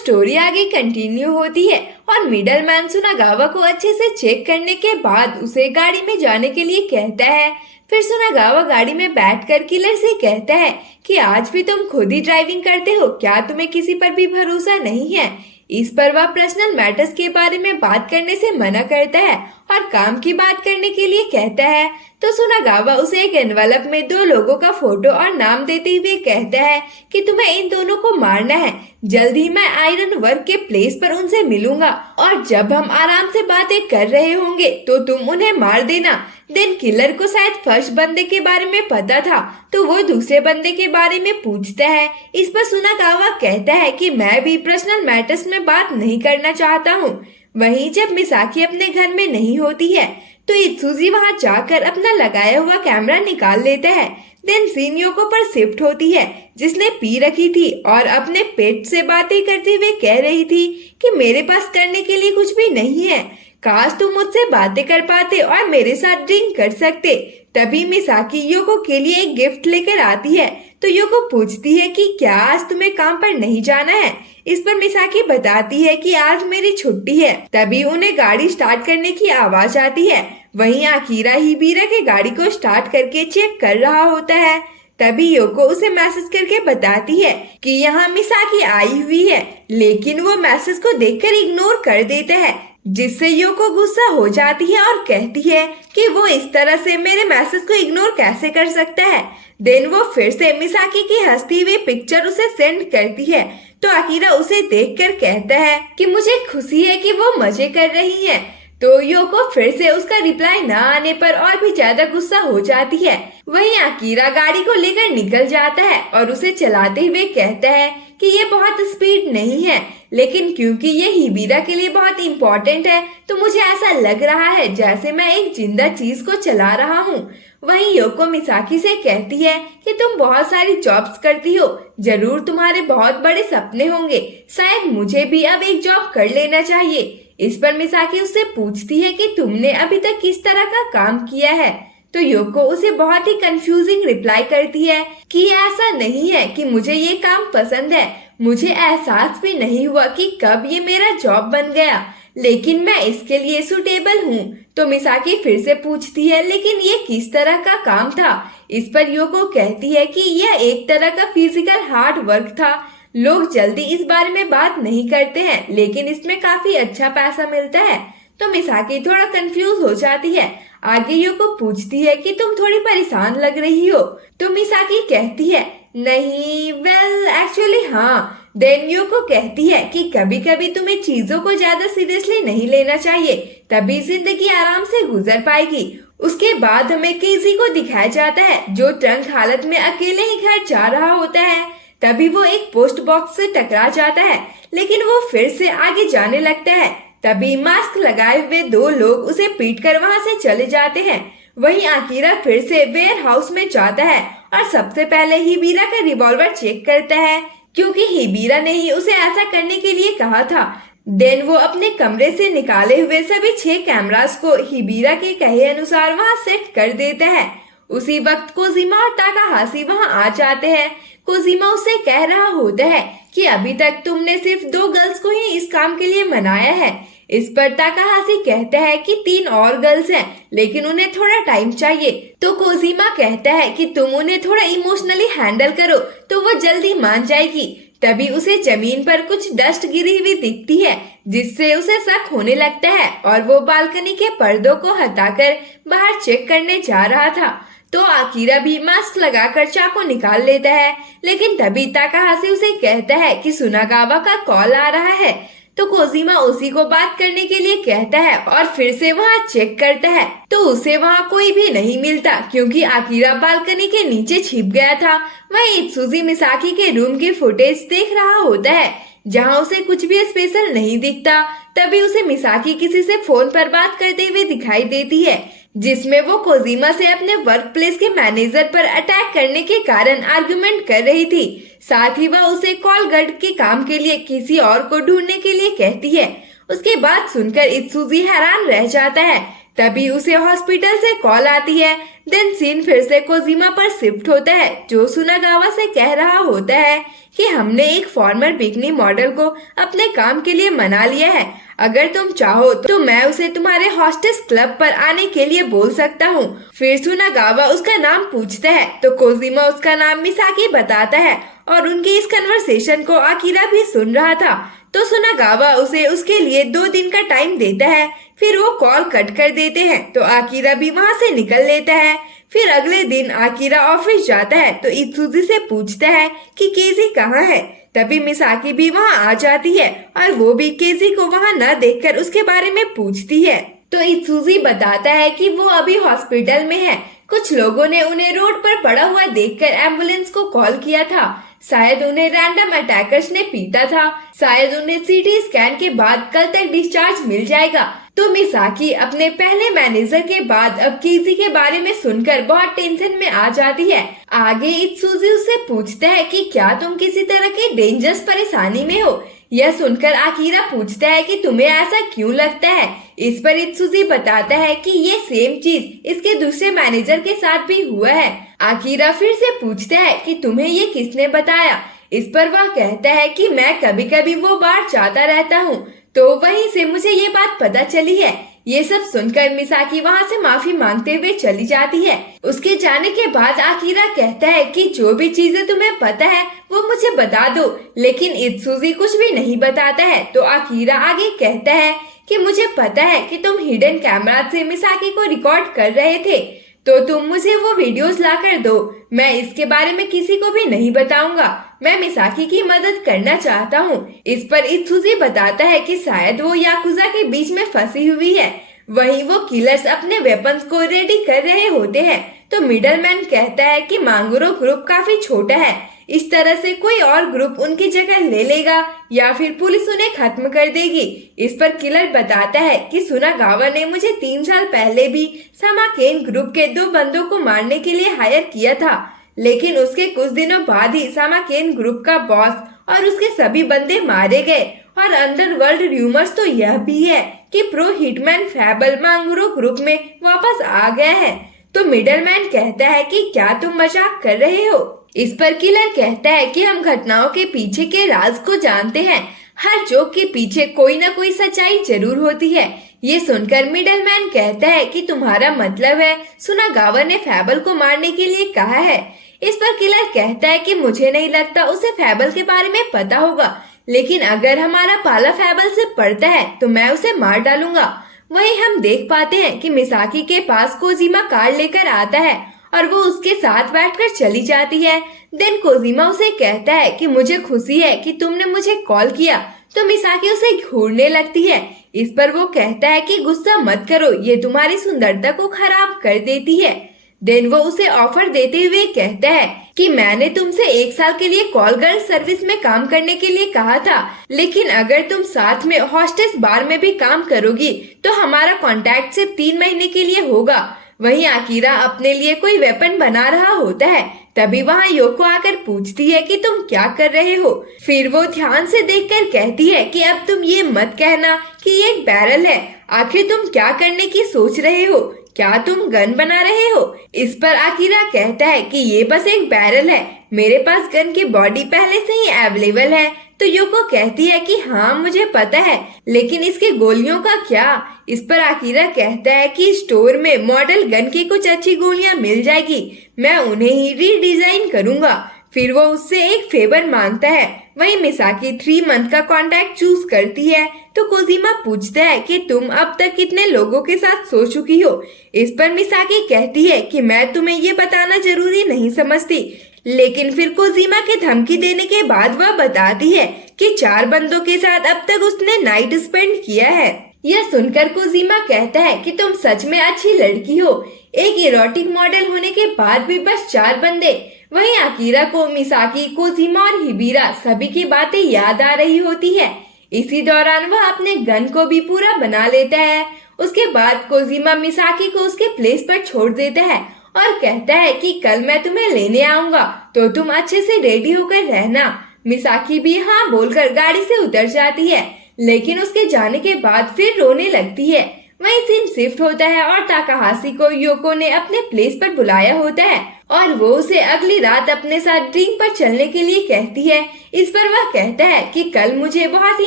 Story आगे continue होती है और मिडलमैन सुनागावा को अच्छे से चेक करने के बाद उसे गाड़ी में जाने के लिए कहता है। फिर सुनागावा गाड़ी में बैठकर किलर से कहता है कि आज भी तुम खुद ही ड्राइविंग करते हो, क्या तुम्हें किसी पर भी भरोसा नहीं है। इस पर वह पर्सनल मैटर्स के बारे में बात करने से मना करता है और काम की बात करने के लिए कहता है। तो सुनागावा उसे एक एनवलप में 2 लोगों का फोटो और नाम देते हुए कहता है कि तुम्हें इन दोनों को मारना है। जल्द ही मैं आयरन वर्क के प्लेस पर उनसे मिलूंगा और जब हम आराम से बातें कर रहे होंगे तो तुम उन्हें मार देना। देन किलर को शायद फर्स्ट बंदे के बारे में पता था तो वो दूसरे बंदे के बारे में पूछता है। इस पर सुनागावा कहता है कि मैं भी पर्सनल मैटर्स में बात नहीं करना चाहता हूँ। वहीं जब मिसाकी अपने घर में नहीं होती है तो इत्सुजी वहां जाकर अपना लगाया हुआ कैमरा निकाल लेता है। देन सीन योको पर शिफ्ट होती है जिसने पी रखी थी और अपने पेट से बातें करते हुए कह रही थी कि मेरे पास करने के लिए कुछ भी नहीं है, काश तुम मुझसे बातें कर पाते और मेरे साथ ड्रिंक कर सकते। तभी मिसाकी योको के लिए एक गिफ्ट लेकर आती है तो योको पूछती है कि क्या आज तुम्हें काम पर नहीं जाना है। इस पर मिसाकी बताती है कि आज मेरी छुट्टी है। तभी उन्हें गाड़ी स्टार्ट करने की आवाज आती है। वहीं आकीरा हिबीरा के गाड़ी को स्टार्ट करके चेक कर रहा होता है। तभी योको उसे मैसेज करके बताती है कि यहाँ मिसाकी आई हुई है, लेकिन वो मैसेज को देखकर इग्नोर कर देता है जिससे योको गुस्सा हो जाती है और कहती है कि वो इस तरह से मेरे मैसेज को इग्नोर कैसे कर सकता है। देन वो फिर से मिसाकी की हंसती हुई पिक्चर उसे सेंड करती है तो आकीरा उसे देखकर कहता है कि मुझे खुशी है कि वो मजे कर रही है। तो योको फिर से उसका रिप्लाई न आने पर और भी ज्यादा गुस्सा हो जाती है। वहीं आकीरा गाड़ी को लेकर निकल जाता है और उसे चलाते हुए कहता है कि ये बहुत स्पीड नहीं है, लेकिन क्योंकि ये हिबीरा के लिए बहुत इम्पोर्टेंट है तो मुझे ऐसा लग रहा है जैसे मैं एक जिंदा चीज को चला रहा हूँ। वहीं योको मिसाकी से कहती है कि तुम बहुत सारी जॉब्स करती हो, जरूर तुम्हारे बहुत बड़े सपने होंगे, शायद मुझे भी अब एक जॉब कर लेना चाहिए। इस पर मिसाकी उससे पूछती है कि तुमने अभी तक किस तरह का काम किया है। तो योको उसे बहुत ही कंफ्यूजिंग रिप्लाई करती है कि ऐसा नहीं है कि मुझे ये काम पसंद है, मुझे एहसास भी नहीं हुआ कि कब ये मेरा जॉब बन गया, लेकिन मैं इसके लिए सुटेबल हूँ। तो मिसाकी फिर से पूछती है लेकिन ये किस तरह का काम था। इस पर योको कहती है कि यह एक तरह का फिजिकल हार्ड वर्क था, लोग जल्दी इस बारे में बात नहीं करते हैं लेकिन इसमें काफी अच्छा पैसा मिलता है। तो मिसाकी थोड़ा कंफ्यूज हो जाती है। आगे योको पूछती है कि तुम थोड़ी परेशान लग रही हो। तो मिसाकी कहती है नहीं, वेल एक्चुअली हाँ। देन योको कहती है कि कभी कभी तुम्हें चीजों को ज्यादा सीरियसली नहीं लेना चाहिए, तभी जिंदगी आराम से गुजर पाएगी। उसके बाद हमें केजी को दिखाया जाता है जो ट्रंक हालत में अकेले ही घर जा रहा होता है। तभी वो एक पोस्ट बॉक्स से टकरा जाता है लेकिन वो फिर से आगे जाने लगता है। तभी मास्क लगाए हुए 2 लोग उसे पीटकर वहां से चले जाते हैं। वहीं आकीरा फिर से वेयर हाउस में जाता है और सबसे पहले हिबीरा का रिवॉल्वर चेक करता है क्योंकि हिबीरा ने ही उसे ऐसा करने के लिए कहा था। देन वो अपने कमरे से निकाले हुए सभी 6 कैमरास को हिबीरा के कहे अनुसार वहां सेट कर देता है। उसी वक्त कोजिमा और ताकाहाशी वहां आ जाते हैं। कोजिमा उससे कह रहा होता है कि अभी तक तुमने सिर्फ 2 गर्ल्स को ही इस काम के लिए मनाया है। इस पर ताकाहाशी कहता है कि 3 और गर्ल्स हैं लेकिन उन्हें थोड़ा टाइम चाहिए। तो कोजिमा कहता है कि तुम उन्हें थोड़ा इमोशनली हैंडल करो तो वो जल्दी मान जाएगी। तभी उसे जमीन पर कुछ डस्ट गिरी हुई दिखती है जिससे उसे शक होने लगता है और वो बालकनी के पर्दों को हटाकर बाहर चेक करने जा रहा था। तो आकीरा भी मास्क लगाकर चाकू निकाल लेता है लेकिन तभी ताकाहाशी उसे कहता है कि सुनागावा का कॉल आ रहा है। तो कोजिमा उसी को बात करने के लिए कहता है और फिर से वहाँ चेक करता है तो उसे वहाँ कोई भी नहीं मिलता क्योंकि आकीरा बालकनी के नीचे छिप गया था। वहीं इत्सुजी मिसाकी के रूम की फुटेज देख रहा होता है जहाँ उसे कुछ भी स्पेशल नहीं दिखता। तभी उसे मिसाकी किसी से फोन पर बात करते हुए दिखाई देती है जिसमें वो कोजिमा से अपने वर्क प्लेस के मैनेजर पर अटैक करने के कारण आर्गुमेंट कर रही थी। साथ ही वह उसे कॉल गार्ड के काम के लिए किसी और को ढूंढने के लिए कहती है। उसके बाद सुनकर इत्सुजी हैरान रह जाता है। तभी उसे हॉस्पिटल से कॉल आती है। देन सीन फिर से कोजिमा पर शिफ्ट होता है, जो सुनागावा से कह रहा होता है कि हमने एक फॉर्मर बिकनी मॉडल को अपने काम के लिए मना लिया है। अगर तुम चाहो तो मैं उसे तुम्हारे हॉस्टेस क्लब पर आने के लिए बोल सकता हूँ। फिर सुनागावा उसका नाम पूछता है तो कोजिमा उसका नाम मिसाकी बताता है और उनकी इस कन्वर्सेशन को आकिरा भी सुन रहा था। तो सुनागावा उसे उसके लिए 2 दिन का टाइम देता है। फिर वो कॉल कट कर देते हैं तो आकिरा भी वहाँ से निकल लेता है। फिर अगले दिन आकिरा ऑफिस जाता है तो इत्सुजी से पूछता है कि केजी कहाँ है। तभी मिसाकी भी वहाँ आ जाती है और वो भी केजी को वहाँ न देखकर उसके बारे में पूछती है। तो इत्सुजी बताता है कि वो अभी हॉस्पिटल में है। कुछ लोगों ने उन्हें रोड पर पड़ा हुआ देखकर एम्बुलेंस को कॉल किया था। शायद उन्हें रैंडम अटैकर्स ने पीटा था। शायद उन्हें सीटी स्कैन के बाद कल तक डिस्चार्ज मिल जाएगा। तो मिसाकी अपने पहले मैनेजर के बाद अब केजी के बारे में सुनकर बहुत टेंशन में आ जाती है। आगे इत्सुजी उससे पूछता है कि क्या तुम किसी तरह की डेंजरस परेशानी में हो। यह सुनकर आकिरा पूछता है कि तुम्हें ऐसा क्यों लगता है। इस पर इत्सुजी बताता है कि ये सेम चीज इसके दूसरे मैनेजर के साथ भी हुआ है। आकिरा फिर से पूछता है कि तुम्हें ये किसने बताया। इस पर वह कहता है कि मैं कभी कभी वो बार जाता रहता हूँ, तो वहीं से मुझे ये बात पता चली है। ये सब सुनकर मिसाकी वहाँ से माफी मांगते हुए चली जाती है। उसके जाने के बाद आकिरा कहता है कि जो भी चीजें तुम्हें पता है वो मुझे बता दो, लेकिन इत्सुजी कुछ भी नहीं बताता है। तो आकिरा आगे कहता है कि मुझे पता है कि तुम हिडन कैमरा से मिसाकी को रिकॉर्ड कर रहे थे, तो तुम मुझे वो वीडियोस ला कर दो। मैं इसके बारे में किसी को भी नहीं बताऊंगा। मैं मिसाकी की मदद करना चाहता हूँ। इस पर इत्सुजी बताता है कि शायद वो याकुजा के बीच में फंसी हुई है। वहीं वो किलर्स अपने वेपन्स को रेडी कर रहे होते हैं। तो मिडलमैन कहता है कि मांगुरो ग्रुप काफी छोटा है, इस तरह से कोई और ग्रुप उनकी जगह ले लेगा या फिर पुलिस उन्हें खत्म कर देगी। इस पर किलर बताता है कि सुनागावा ने मुझे 3 साल पहले भी सामाकेन ग्रुप के 2 बंदों को मारने के लिए हायर किया था, लेकिन उसके कुछ दिनों बाद ही सामाकेन ग्रुप का बॉस और उसके सभी बंदे मारे गए। और अंडरवर्ल्ड र्यूमर्स तो यह भी है कि प्रो हिटमैन फैबल मांगुरो ग्रुप में वापस आ गया है। तो मिडलमैन कहता है कि क्या तुम मजाक कर रहे हो। इस पर किलर कहता है कि हम घटनाओं के पीछे के राज को जानते हैं। हर जोक के पीछे कोई ना कोई सच्चाई जरूर होती है। ये सुनकर मिडलमैन कहता है कि तुम्हारा मतलब है सुनागावा ने फैबल को मारने के लिए कहा है। इस पर किलर कहता है कि मुझे नहीं लगता उसे फैबल के बारे में पता होगा, लेकिन अगर हमारा पाला फैबल से पड़ता है तो मैं उसे मार डालूंगा। वहीं हम देख पाते हैं कि मिसाकी के पास कोजिमा कार लेकर आता है और वो उसके साथ बैठकर चली जाती है। देन कोजिमा उसे कहता है कि मुझे खुशी है कि तुमने मुझे कॉल किया। तो मिसाकी उसे घूरने लगती है। इस पर वो कहता है कि गुस्सा मत करो, ये तुम्हारी सुंदरता को खराब कर देती है। देन वो उसे ऑफर देते हुए कहता है कि मैंने तुमसे 1 साल के लिए कॉल गर्ल सर्विस में काम करने के लिए कहा था, लेकिन अगर तुम साथ में हॉस्टेस बार में भी काम करोगी तो हमारा कॉन्टैक्ट सिर्फ 3 महीने के लिए होगा। वहीं आकिरा अपने लिए कोई वेपन बना रहा होता है। तभी वहाँ योको आकर पूछती है कि तुम क्या कर रहे हो। फिर वो ध्यान से देखकर कहती है कि अब तुम ये मत कहना कि ये एक बैरल है। आखिर तुम क्या करने की सोच रहे हो? क्या तुम गन बना रहे हो? इस पर आकिरा कहता है कि ये बस एक बैरल है, मेरे पास गन की बॉडी पहले से ही अवेलेबल है। तो योको कहती है कि हाँ मुझे पता है, लेकिन इसके गोलियों का क्या? इस पर आकिरा कहता है कि स्टोर में मॉडल गन की कुछ अच्छी गोलियां मिल जाएगी, मैं उन्हें ही रीडिजाइन करूंगा। फिर वो उससे एक फेवर मांगता है। वहीं मिसाकी 3 मंथ का कॉन्ट्रैक्ट चूज करती है। तो कोजिमा पूछता है कि तुम अब तक कितने लोगों के साथ सो चुकी हो। इस पर मिसाकी कहती है कि मैं तुम्हें ये बताना जरूरी नहीं समझती, लेकिन फिर कोजिमा के धमकी देने के बाद वह बताती है कि 4 बंदों के साथ अब तक उसने नाइट स्पेंड किया है। यह सुनकर कोजिमा कहता है कि तुम सच में अच्छी लड़की हो, एक इरोटिक मॉडल होने के बाद भी बस 4 बंदे। वहीं आकिरा को मिसाकी, कोजिमा और हिबिरा सभी की बातें याद आ रही होती है। इसी दौरान वह अपने गन को भी पूरा बना लेता है। उसके बाद कोजिमा मिसाकी को उसके प्लेस पर छोड़ देता है और कहता है कि कल मैं तुम्हें लेने आऊंगा, तो तुम अच्छे से रेडी होकर रहना। मिसाकी भी हाँ बोलकर गाड़ी से उतर जाती है, लेकिन उसके जाने के बाद फिर रोने लगती है। वहीं सीन शिफ्ट होता है और ताकाहाशी को योको ने अपने प्लेस पर बुलाया होता है और वो उसे अगली रात अपने साथ ड्रिंक पर चलने के लिए कहती है। इस पर वह कहता है कि कल मुझे बहुत ही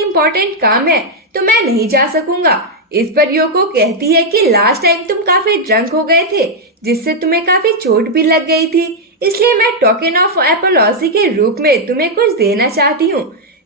इम्पोर्टेंट काम है तो मैं नहीं जा सकूंगा। इस पर योको कहती है कि लास्ट टाइम तुम काफी ड्रंक हो गए थे जिससे तुम्हें काफी चोट भी लग गई थी, इसलिए मैं टोकन ऑफ एपोलॉजी के रूप में तुम्हें कुछ देना चाहती हूँ।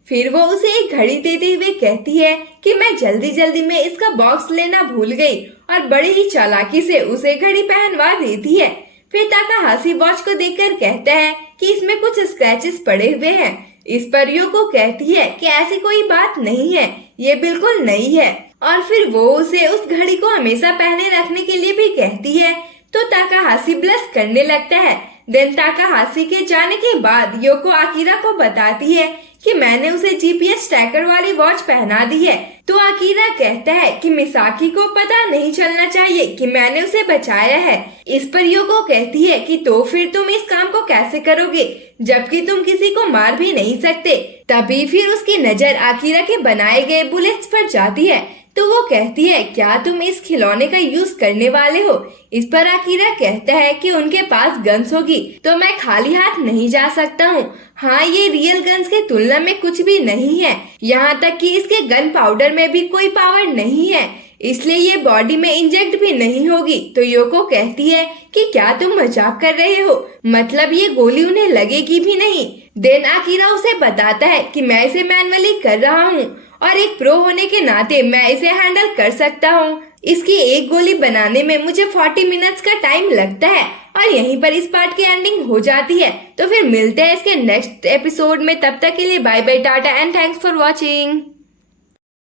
फिर वो उसे एक घड़ी देते हुए कहती है कि मैं जल्दी जल्दी में इसका बॉक्स लेना भूल गई और बड़ी ही चालाकी से उसे घड़ी पहनवा देती है। फिर ताकाहाशी वॉच को देखकर कहता है कि इसमें कुछ स्क्रैचेस पड़े हुए हैं। इस पर योको कहती है कि ऐसी कोई बात नहीं है, ये बिल्कुल नई है और फिर वो उसे उस घड़ी को हमेशा पहने रखने के लिए भी कहती है। तो ताकाहाशी ब्लश करने लगता है। देन ताकाहाशी के जाने के बाद योको आकिरा को बताती है कि मैंने उसे जीपीएस ट्रैकर वाली वॉच पहना दी है। तो आकिरा कहता है कि मिसाकी को पता नहीं चलना चाहिए कि मैंने उसे बचाया है। इस पर योको कहती है कि तो फिर तुम इस काम को कैसे करोगे जबकि तुम किसी को मार भी नहीं सकते। तभी फिर उसकी नजर आकिरा के बनाए गए बुलेट्स पर जाती है तो वो कहती है क्या तुम इस खिलौने का यूज करने वाले हो। इस पर आकिरा कहता है कि उनके पास गन्स होगी तो मैं खाली हाथ नहीं जा सकता हूँ। हाँ, ये रियल गन्स की तुलना में कुछ भी नहीं है, यहाँ तक कि इसके गन पाउडर में भी कोई पावर नहीं है, इसलिए ये बॉडी में इंजेक्ट भी नहीं होगी। तो योको कहती है कि क्या तुम मजाक कर रहे हो, मतलब ये गोली उन्हें लगेगी भी नहीं। देन आकिरा उसे बताता है कि मैं इसे मैनुअली कर रहा हूँ और एक प्रो होने के नाते मैं इसे हैंडल कर सकता हूँ। इसकी एक गोली बनाने में मुझे 40 मिनट्स का टाइम लगता है और यहीं पर इस पार्ट की एंडिंग हो जाती है। तो फिर मिलते हैं इसके नेक्स्ट एपिसोड में, तब तक के लिए bye bye, tata and thanks for watching.